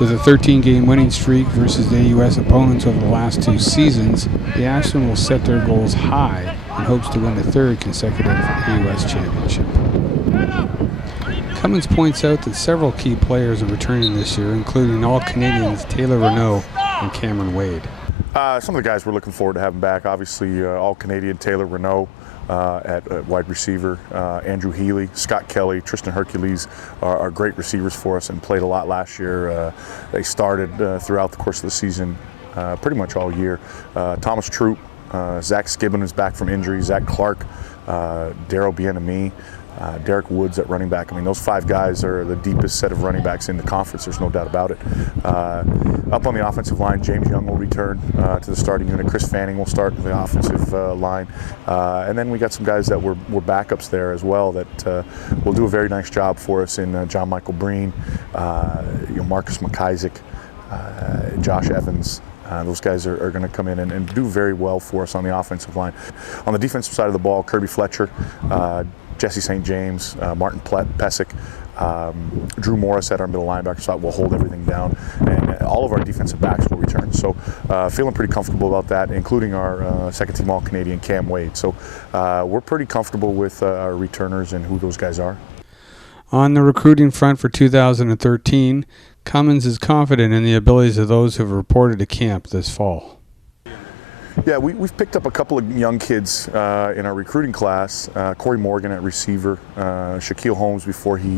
With a 13-game winning streak versus AUS opponents over the last 2 seasons, the Axemen will set their goals high in hopes to win the 3rd consecutive AUS championship. Cummins points out that several key players are returning this year, including All-Canadians Taylor Renault and Cameron Wade. Some of the guys we're looking forward to having back, obviously All-Canadian Taylor Renault at wide receiver, Andrew Healy, Scott Kelly, Tristan Hercules are great receivers for us and played a lot last year. They started throughout the course of the season pretty much all year. Thomas Troop, Zach Skibbin is back from injury, Zach Clark, Daryl Bien-Ami, Derek Woods at running back. I mean, those 5 guys are the deepest set of running backs in the conference, there's no doubt about it. Up on the offensive line, James Young will return to the starting unit. Chris Fanning will start the offensive line. And then we got some guys that were backups there as well that will do a very nice job for us in John Michael Breen, Marcus McIsaac, Josh Evans. Those guys are going to come in and do very well for us on the offensive line. On the defensive side of the ball, Kirby Fletcher, Jesse St. James, Martin Pesic, Drew Morris at our middle linebacker spot will hold everything down, and all of our defensive backs will return. So feeling pretty comfortable about that, including our second-team All-Canadian Cam Wade. So we're pretty comfortable with our returners and who those guys are. On the recruiting front for 2013, Cummins is confident in the abilities of those who have reported to camp this fall. Yeah, we've picked up a couple of young kids in our recruiting class. Corey Morgan at receiver, Shaquille Holmes before he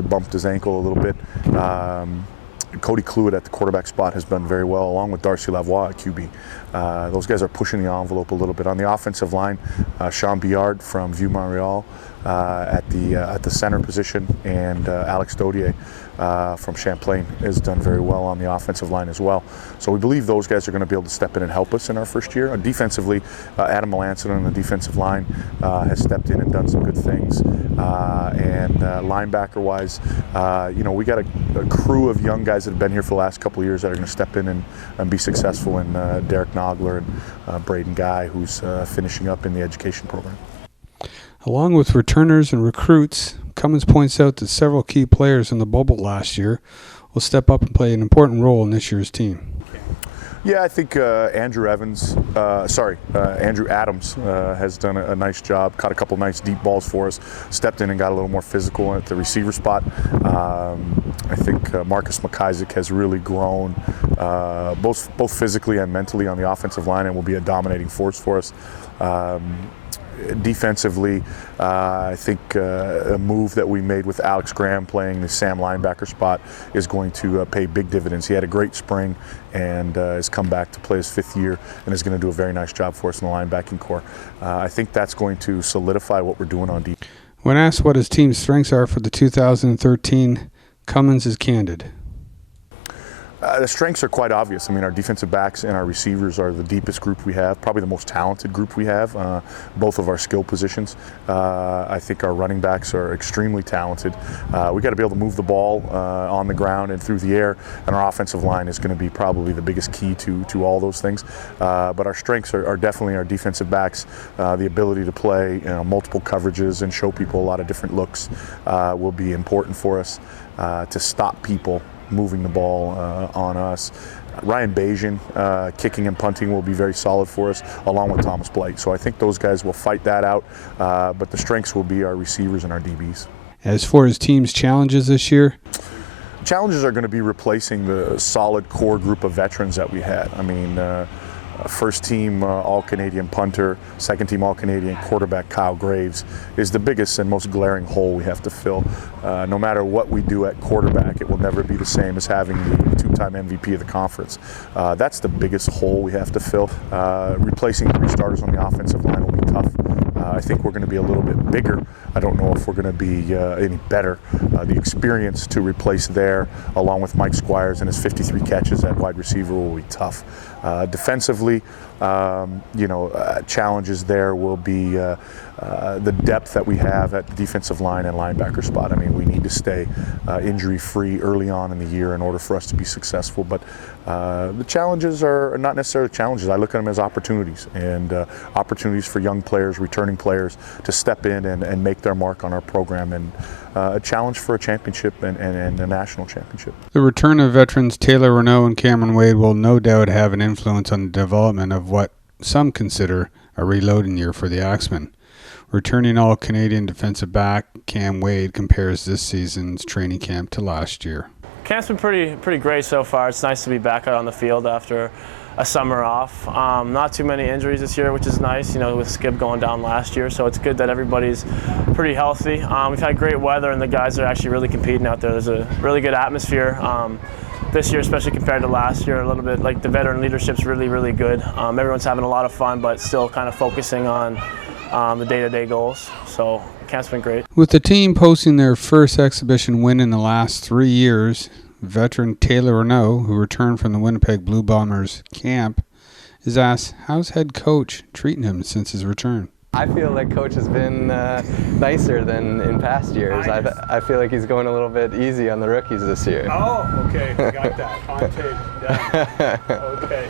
bumped his ankle a little bit. Cody Cluett at the quarterback spot has done very well, along with Darcy Lavoie at QB. Those guys are pushing the envelope a little bit. On the offensive line, Sean Biard from Vieux Montreal at the center position, and Alex Dodier from Champlain has done very well on the offensive line as well. So we believe those guys are going to be able to step in and help us in our first year. Defensively, Adam Melanson on the defensive line has stepped in and done some good things. And linebacker-wise, we got a crew of young guys that have been here for the last couple of years that are going to step in and be successful, in Derek Nogler and Braden Guy, who's finishing up in the education program. Along with returners and recruits, Cummins points out that several key players in the bubble last year will step up and play an important role in this year's team. Yeah, I think Andrew Adams has done a nice job, caught a couple nice deep balls for us, stepped in and got a little more physical at the receiver spot. I think Marcus McIsaac has really grown both physically and mentally on the offensive line and will be a dominating force for us. Defensively, I think a move that we made with Alex Graham playing the Sam linebacker spot is going to pay big dividends. He had a great spring and has come back to play his 5th year and is going to do a very nice job for us in the linebacking core. I think that's going to solidify what we're doing on defense. When asked what his team's strengths are for the 2013, Cummins is candid. The strengths are quite obvious. I mean, our defensive backs and our receivers are the deepest group we have, probably the most talented group we have, both of our skill positions. I think our running backs are extremely talented. We got to be able to move the ball on the ground and through the air, and our offensive line is going to be probably the biggest key to all those things. But our strengths are definitely our defensive backs. The ability to play multiple coverages and show people a lot of different looks will be important for us to stop people moving the ball on us. Ryan Bajan, kicking and punting will be very solid for us, along with Thomas Blake. So I think those guys will fight that out, but the strengths will be our receivers and our DBs. As for his team's challenges this year? Challenges are going to be replacing the solid core group of veterans that we had. I mean, first team All-Canadian punter, second team All-Canadian quarterback Kyle Graves is the biggest and most glaring hole we have to fill. No matter what we do at quarterback, it will never be the same as having the 2-time MVP of the conference. That's the biggest hole we have to fill. Replacing 3 starters on the offensive line will be tough. I think we're going to be a little bit bigger. I don't know if we're going to be any better. The experience to replace there, along with Mike Squires and his 53 catches at wide receiver, will be tough. Defensively, challenges there will be the depth that we have at the defensive line and linebacker spot. I mean, we need to stay injury-free early on in the year in order for us to be successful. But the challenges are not necessarily challenges. I look at them as opportunities, and opportunities for young players, returning players, players to step in and make their mark on our program, and a challenge for a championship and a national championship. The return of veterans Taylor Renault and Cameron Wade will no doubt have an influence on the development of what some consider a reloading year for the Axemen. Returning All-Canadian defensive back Cam Wade compares this season's training camp to last year. Camp's been pretty great so far. It's nice to be back out on the field after a summer off. Not too many injuries this year, which is nice, you know, with Skip going down last year. So it's good that everybody's pretty healthy. We've had great weather, and the guys are actually really competing out there. There's a really good atmosphere. This year, especially compared to last year, a little bit like the veteran leadership's really good. Everyone's having a lot of fun, but still kind of focusing on the day-to-day goals. So camp's been great. With the team posting their first exhibition win in the last 3 years, veteran Taylor Renault, who returned from the Winnipeg Blue Bombers camp, is asked how's head coach treating him since his return. I feel like coach has been nicer than in past years. I feel like he's going a little bit easy on the rookies this year. Oh, okay, got that. On tape. Done. Okay.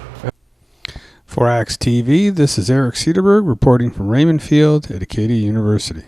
For Axe TV, this is Eric Cederberg reporting from Raymond Field at Acadia University.